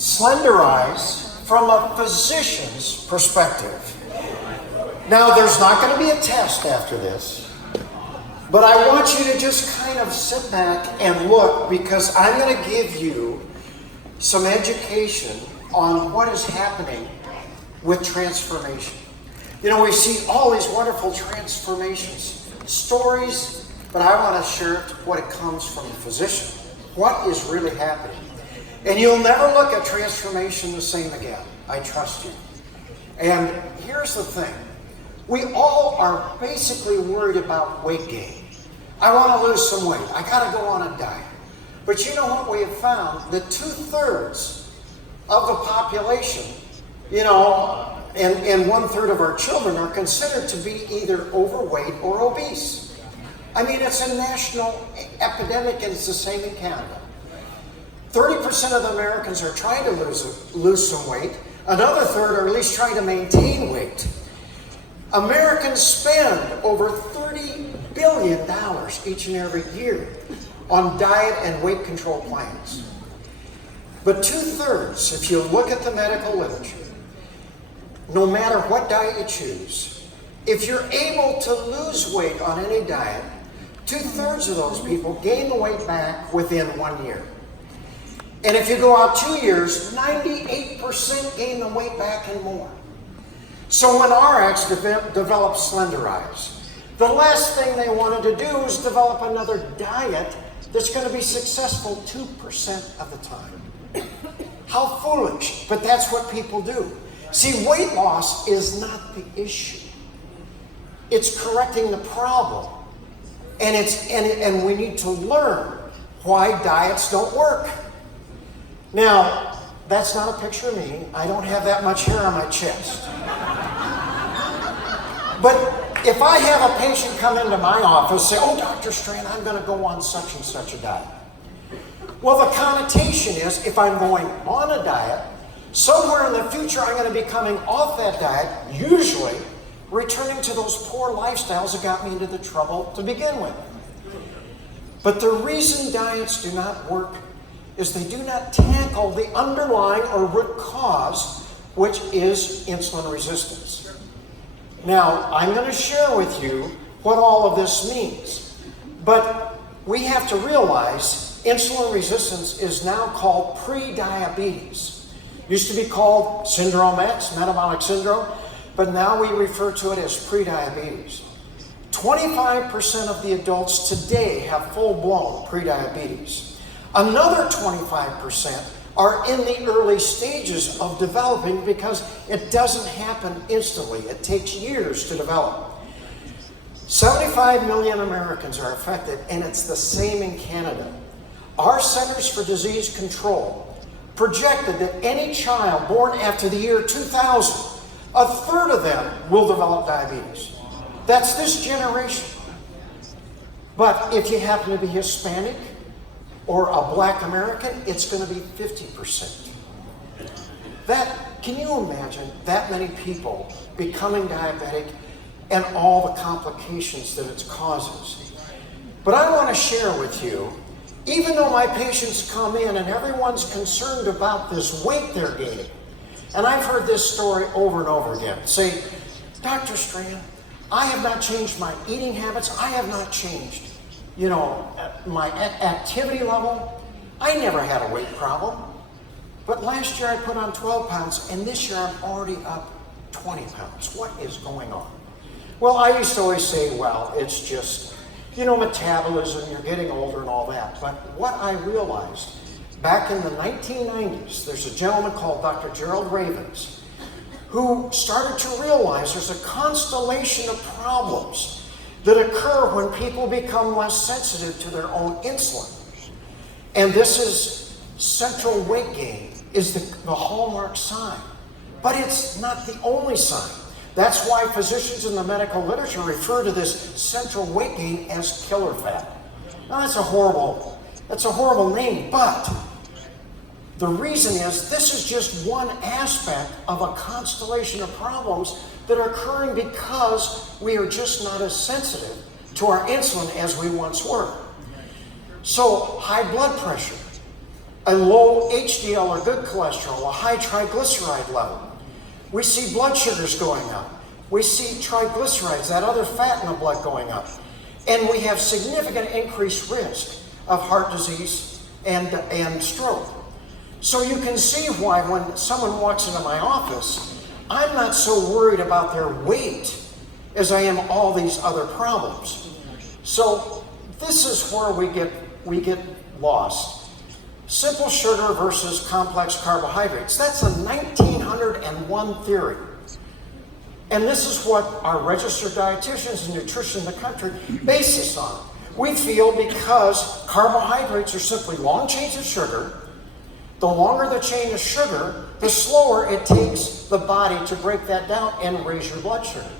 Slenderize from a physician's perspective. Now, there's not going to be a test after this, but I want you to just kind of sit back and look, because I'm going to give you some education on what is happening with transformation. You know, we see all these wonderful transformations, stories, but I want to share what it comes from a physician. What is really happening? And you'll never look at transformation the same again. I trust you. And here's the thing. We all are basically worried about weight gain. I want to lose some weight. I got to go on a diet. But you know what we have found? That 2/3 of the population, you know, and 1/3 of our children are considered to be either overweight or obese. I mean, it's a national epidemic, and it's the same in Canada. 30% of the Americans are trying to lose some weight. Another third are at least trying to maintain weight. Americans spend over $30 billion each and every year on diet and weight control plans. But 2/3, if you look at the medical literature, no matter what diet you choose, if you're able to lose weight on any diet, 2/3 of those people gain the weight back within 1 year. And if you go out 2 years, 98% gain the weight back and more. So when RX developed Slenderize, the last thing they wanted to do was develop another diet that's going to be successful 2% of the time. How foolish, but that's what people do. See, weight loss is not the issue. It's correcting the problem. And we need to learn why diets don't work. Now, that's not a picture of me. I don't have that much hair on my chest. But if I have a patient come into my office and say, "Oh, Dr. Strand, I'm going to go on such and such a diet." Well, the connotation is, if I'm going on a diet, somewhere in the future I'm going to be coming off that diet, usually returning to those poor lifestyles that got me into the trouble to begin with. But the reason diets do not work is they do not tackle the underlying or root cause, which is insulin resistance. Now, I'm going to share with you what all of this means. But we have to realize insulin resistance is now called pre-diabetes. Used to be called Syndrome X, metabolic syndrome, but now we refer to it as pre-diabetes. 25% of the adults today have full-blown pre-diabetes. Another 25% are in the early stages of developing because it doesn't happen instantly. It takes years to develop. 75 million Americans are affected, and it's the same in Canada. Our Centers for Disease Control projected that any child born after the year 2000, 1/3 of them will develop diabetes. That's this generation. But if you happen to be Hispanic or a Black American, it's going to be 50%. Can you imagine that many people becoming diabetic and all the complications that it causes? But I want to share with you, even though my patients come in and everyone's concerned about this weight they're gaining, and I've heard this story over and over again, say, "Dr. Strand, I have not changed my eating habits. I have not changed, my activity level. I never had a weight problem. But last year I put on 12 pounds, and this year I'm already up 20 pounds. What is going on?" Well, I used to always say, well, it's just, metabolism, you're getting older and all that. But what I realized, back in the 1990s, there's a gentleman called Dr. Gerald Ravens who started to realize there's a constellation of problems that occur when people become less sensitive to their own insulin. And this is central weight gain is the hallmark sign. But it's not the only sign. That's why physicians in the medical literature refer to this central weight gain as killer fat. Now that's a horrible name, but the reason is this is just one aspect of a constellation of problems that are occurring because we are just not as sensitive to our insulin as we once were. So high blood pressure, a low HDL or good cholesterol, a high triglyceride level. We see blood sugars going up. We see triglycerides, that other fat in the blood, going up. And we have significant increased risk of heart disease and stroke. So you can see why when someone walks into my office, I'm not so worried about their weight as I am all these other problems. So this is where we get lost. Simple sugar versus complex carbohydrates. That's a 1901 theory. And this is what our registered dietitians and nutrition in the country base this on. We feel because carbohydrates are simply long chains of sugar, the longer the chain of sugar, the slower it takes the body to break that down and raise your blood sugar.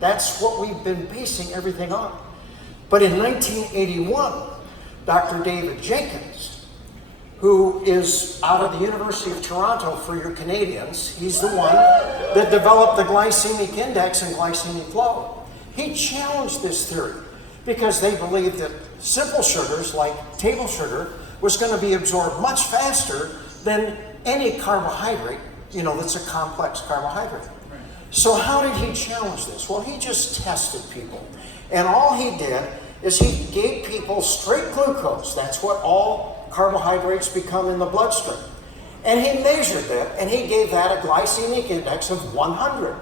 That's what we've been basing everything on. But in 1981, Dr. David Jenkins, who is out of the University of Toronto for your Canadians, he's the one that developed the glycemic index and glycemic load. He challenged this theory because they believed that simple sugars like table sugar was going to be absorbed much faster than any carbohydrate, that's a complex carbohydrate. So how did he challenge this? Well, he just tested people. And all he did is he gave people straight glucose. That's what all carbohydrates become in the bloodstream. And he measured that, and he gave that a glycemic index of 100.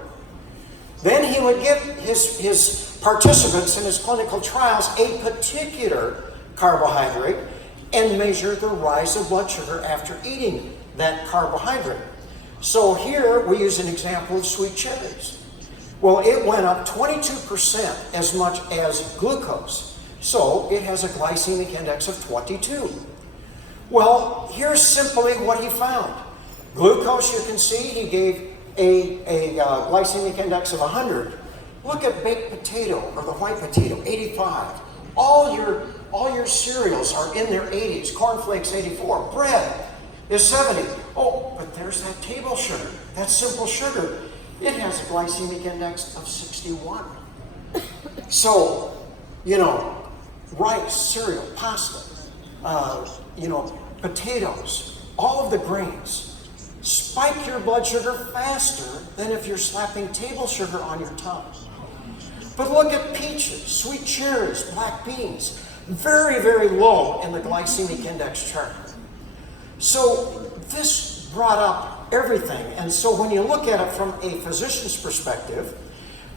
Then he would give his participants in his clinical trials a particular carbohydrate and measure the rise of blood sugar after eating that carbohydrate. So here we use an example of sweet cherries. Well, it went up 22% as much as glucose. So it has a glycemic index of 22. Well, here's simply what he found. Glucose, you can see, he gave a glycemic index of 100. Look at baked potato or the white potato, 85. All your cereals are in their 80s. Cornflakes, 84. Bread is 70. Oh, but there's that table sugar, that simple sugar. It has a glycemic index of 61. So, rice, cereal, pasta, potatoes, all of the grains spike your blood sugar faster than if you're slapping table sugar on your tongue. But look at peaches, sweet cherries, black beans, very, very low in the glycemic index chart. So this brought up everything. And so when you look at it from a physician's perspective,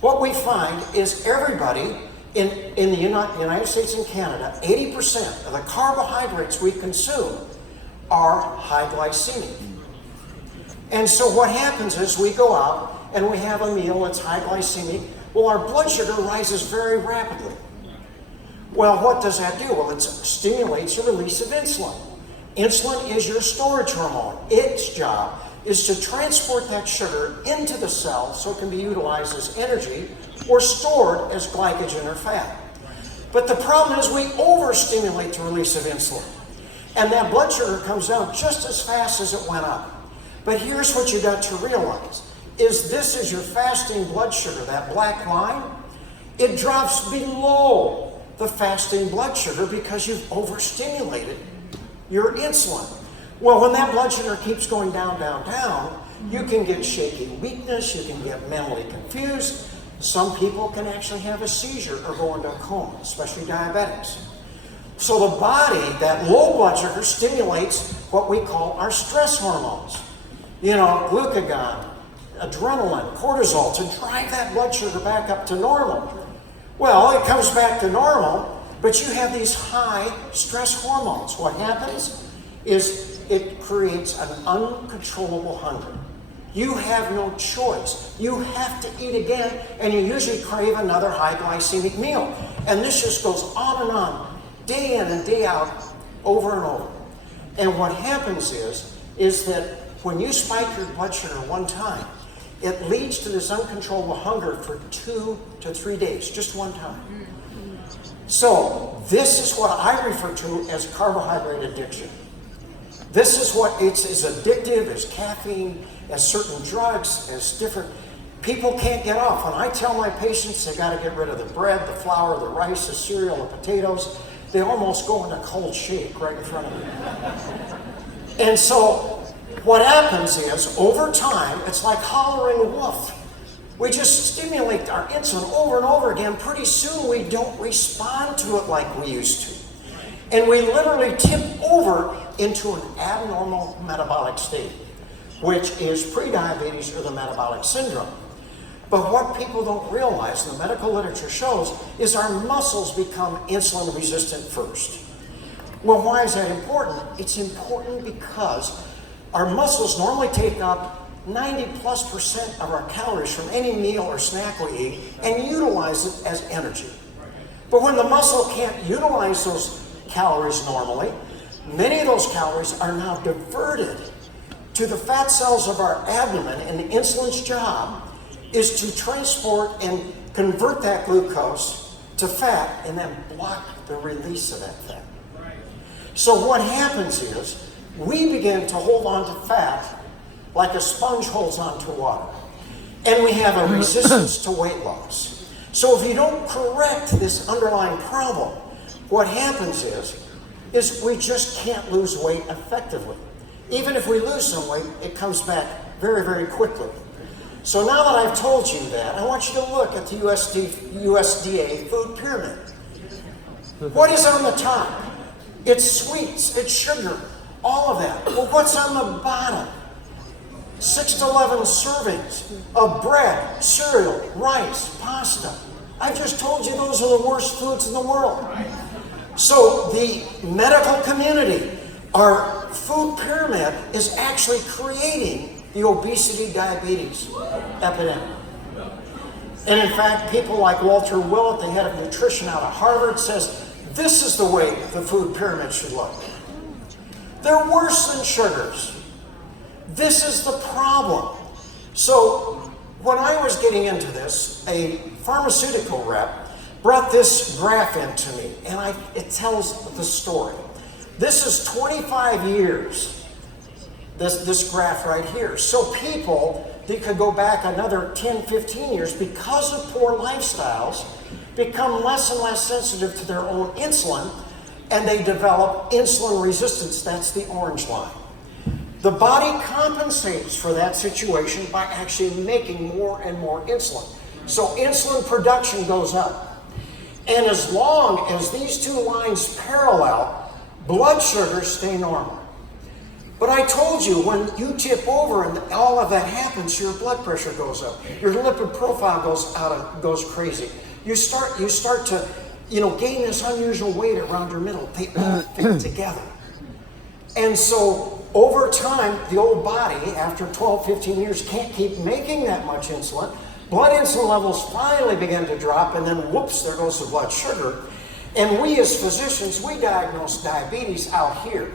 what we find is everybody in the United States and Canada, 80% of the carbohydrates we consume are high glycemic. And so what happens is we go out and we have a meal that's high glycemic. Well, our blood sugar rises very rapidly. Well, what does that do? Well, it stimulates the release of insulin. Insulin is your storage hormone. Its job is to transport that sugar into the cell so it can be utilized as energy or stored as glycogen or fat. But the problem is we overstimulate the release of insulin. And that blood sugar comes down just as fast as it went up. But here's what you got to realize, is this is your fasting blood sugar, that black line. It drops below the fasting blood sugar because you've overstimulated your insulin. Well, when that blood sugar keeps going down, down, down, you can get shaky weakness, you can get mentally confused. Some people can actually have a seizure or go into a coma, especially diabetics. So the body, that low blood sugar, stimulates what we call our stress hormones. Glucagon, adrenaline, cortisol, to drive that blood sugar back up to normal. Well, it comes back to normal, but you have these high stress hormones. What happens is it creates an uncontrollable hunger. You have no choice. You have to eat again, and you usually crave another high glycemic meal. And this just goes on, day in and day out, over and over. And what happens is that when you spike your blood sugar one time, it leads to this uncontrollable hunger for 2 to 3 days, just one time. So this is what I refer to as carbohydrate addiction. This is what it's as addictive as caffeine, as certain drugs, as different. People can't get off. When I tell my patients they got to get rid of the bread, the flour, the rice, the cereal, the potatoes, they almost go into cold shake right in front of me. And so what happens is, over time, it's like hollering wolf. We just stimulate our insulin over and over again. Pretty soon we don't respond to it like we used to. And we literally tip over into an abnormal metabolic state, which is prediabetes or the metabolic syndrome. But what people don't realize, and the medical literature shows, is our muscles become insulin resistant first. Well, why is that important? It's important because our muscles normally take up 90+% of our calories from any meal or snack we eat and utilize it as energy. But when the muscle can't utilize those calories normally, many of those calories are now diverted to the fat cells of our abdomen, and insulin's job is to transport and convert that glucose to fat and then block the release of that fat. So what happens is we begin to hold on to fat like a sponge holds on to water. And we have a resistance to weight loss. So if you don't correct this underlying problem, what happens is we just can't lose weight effectively. Even if we lose some weight, it comes back very, very quickly. So now that I've told you that, I want you to look at the USDA food pyramid. What is on the top? It's sweets, it's sugar, all of that. Well, what's on the bottom? 6 to 11 servings of bread, cereal, rice, pasta. I just told you those are the worst foods in the world. So the medical community, our food pyramid, is actually creating the obesity diabetes epidemic. And in fact, people like Walter Willett, the head of nutrition out of Harvard, says this is the way the food pyramid should look. They're worse than sugars. This is the problem. So when I was getting into this, a pharmaceutical rep brought this graph into me, and it tells the story. This is 25 years, this graph right here. So people, they could go back another 10, 15 years because of poor lifestyles, become less and less sensitive to their own insulin, and they develop insulin resistance. That's the orange line. The body compensates for that situation by actually making more and more insulin. So insulin production goes up. And as long as these two lines parallel, blood sugars stay normal. But I told you, when you tip over and all of that happens, your blood pressure goes up. Your lipid profile goes crazy. You start to, gain this unusual weight around your middle. They all fit together. And so over time, the old body, after 12, 15 years, can't keep making that much insulin. Blood insulin levels finally begin to drop, and then whoops, there goes the blood sugar. And we as physicians, we diagnose diabetes out here.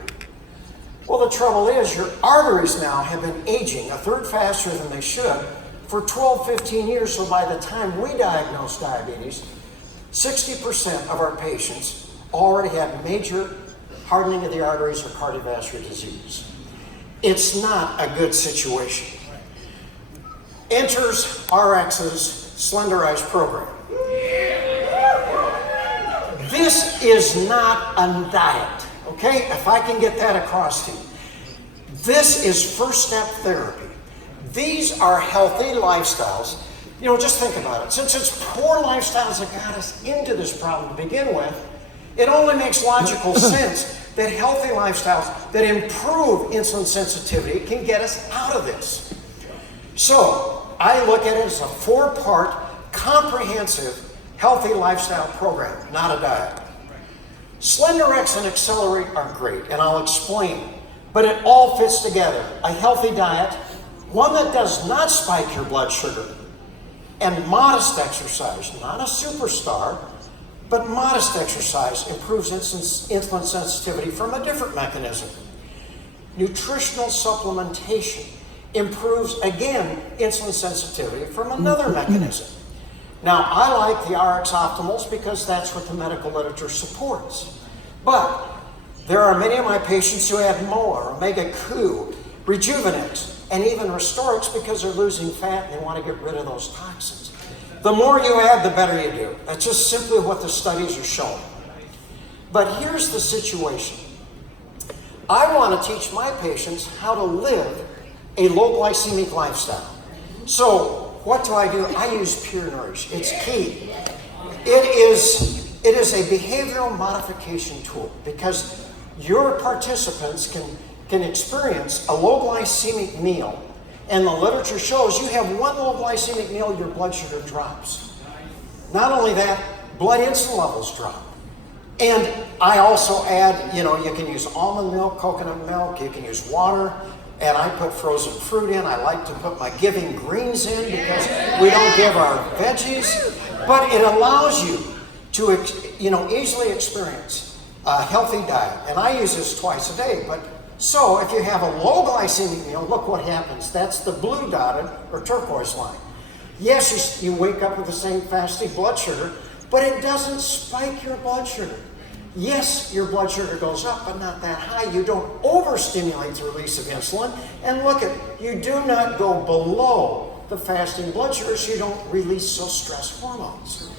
Well, the trouble is your arteries now have been aging a third faster than they should for 12, 15 years. So by the time we diagnose diabetes, 60% of our patients already have major hardening of the arteries or cardiovascular disease. It's not a good situation. Enters RX's Slenderized program. This is not a diet, okay? If I can get that across to you. This is first step therapy. These are healthy lifestyles. Just think about it. Since it's poor lifestyles that got us into this problem to begin with, it only makes logical sense that healthy lifestyles that improve insulin sensitivity can get us out of this. So I look at it as a 4-part comprehensive healthy lifestyle program, not a diet. SlenderX and Accelerate are great, and I'll explain, but it all fits together. A healthy diet, one that does not spike your blood sugar, and modest exercise, not a superstar, but modest exercise improves insulin sensitivity from a different mechanism. Nutritional supplementation improves, again, insulin sensitivity from another mechanism. Now, I like the RX Optimals because that's what the medical literature supports. But there are many of my patients who add more, Omega-Q, Rejuvenex, and even Restorix because they're losing fat and they want to get rid of those toxins. The more you add, the better you do. That's just simply what the studies are showing. But here's the situation. I want to teach my patients how to live a low glycemic lifestyle. So what do? I use Pure Nourish. It's key. It is a behavioral modification tool because your participants can experience a low glycemic meal, and the literature shows you have one low glycemic meal, your blood sugar drops. Not only that, blood insulin levels drop. And I also add, you can use almond milk, coconut milk, you can use water, and I put frozen fruit in. I like to put my giving greens in because we don't give our veggies. But it allows you to, easily experience a healthy diet. And I use this twice a day. So if you have a low glycemic meal, look what happens. That's the blue dotted or turquoise line. Yes, you wake up with the same fasting blood sugar, but it doesn't spike your blood sugar. Yes, your blood sugar goes up, but not that high. You don't overstimulate the release of insulin. And look you do not go below the fasting blood sugar, so you don't release those stress hormones.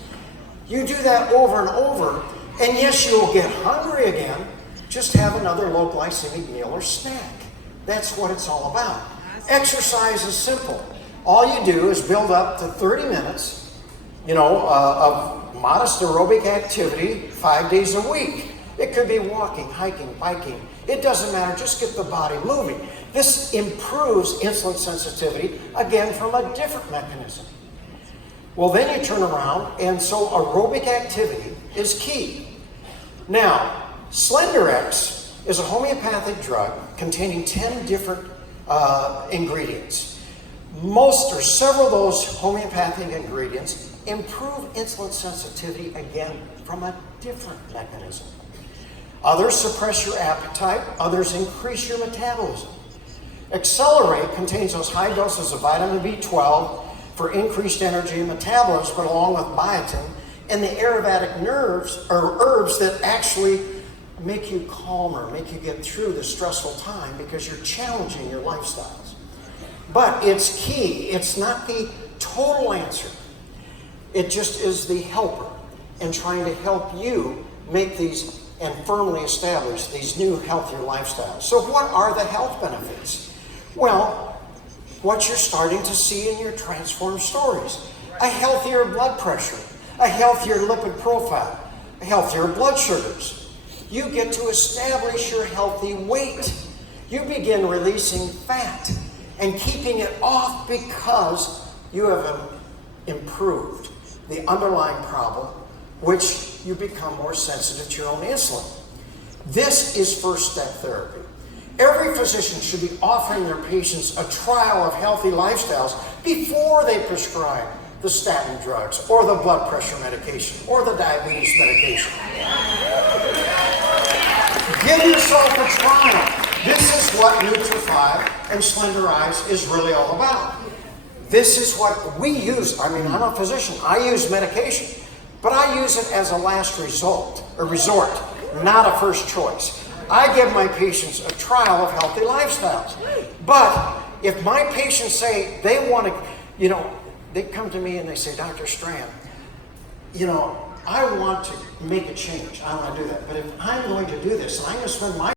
You do that over and over, and yes, you'll get hungry again. Just have another low glycemic meal or snack. That's what it's all about. Exercise is simple. All you do is build up to 30 minutes, of modest aerobic activity 5 days a week. It could be walking, hiking, biking. It doesn't matter. Just get the body moving. This improves insulin sensitivity, again, from a different mechanism. Well, then you turn around, and so aerobic activity is key. Now, SlenderX is a homeopathic drug containing 10 different ingredients. Most or several of those homeopathic ingredients improve insulin sensitivity, again, from a different mechanism. Others suppress your appetite, others increase your metabolism. Accelerate contains those high doses of vitamin B12 for increased energy and metabolism, but along with biotin and the aromatic nerves or herbs that actually make you calmer, make you get through the stressful time because you're challenging your lifestyles. But it's key. It's not the total answer. It just is the helper in trying to help you make these and firmly establish these new, healthier lifestyles. So what are the health benefits? Well, what you're starting to see in your transformed stories. A healthier blood pressure, a healthier lipid profile, healthier blood sugars. You get to establish your healthy weight. You begin releasing fat and keeping it off because you have improved the underlying problem, which you become more sensitive to your own insulin. This is first step therapy. Every physician should be offering their patients a trial of healthy lifestyles before they prescribe the statin drugs or the blood pressure medication or the diabetes medication. Give yourself a trial. This is what Nutri-5 and Slenderize is really all about. This is what we use. I'm a physician. I use medication, but I use it as a last resort, not a first choice. I give my patients a trial of healthy lifestyles. But if my patients say they want to, they come to me and they say, Dr. Strand, I want to make a change. I want to do that. But if I'm going to do this, and I'm going to spend my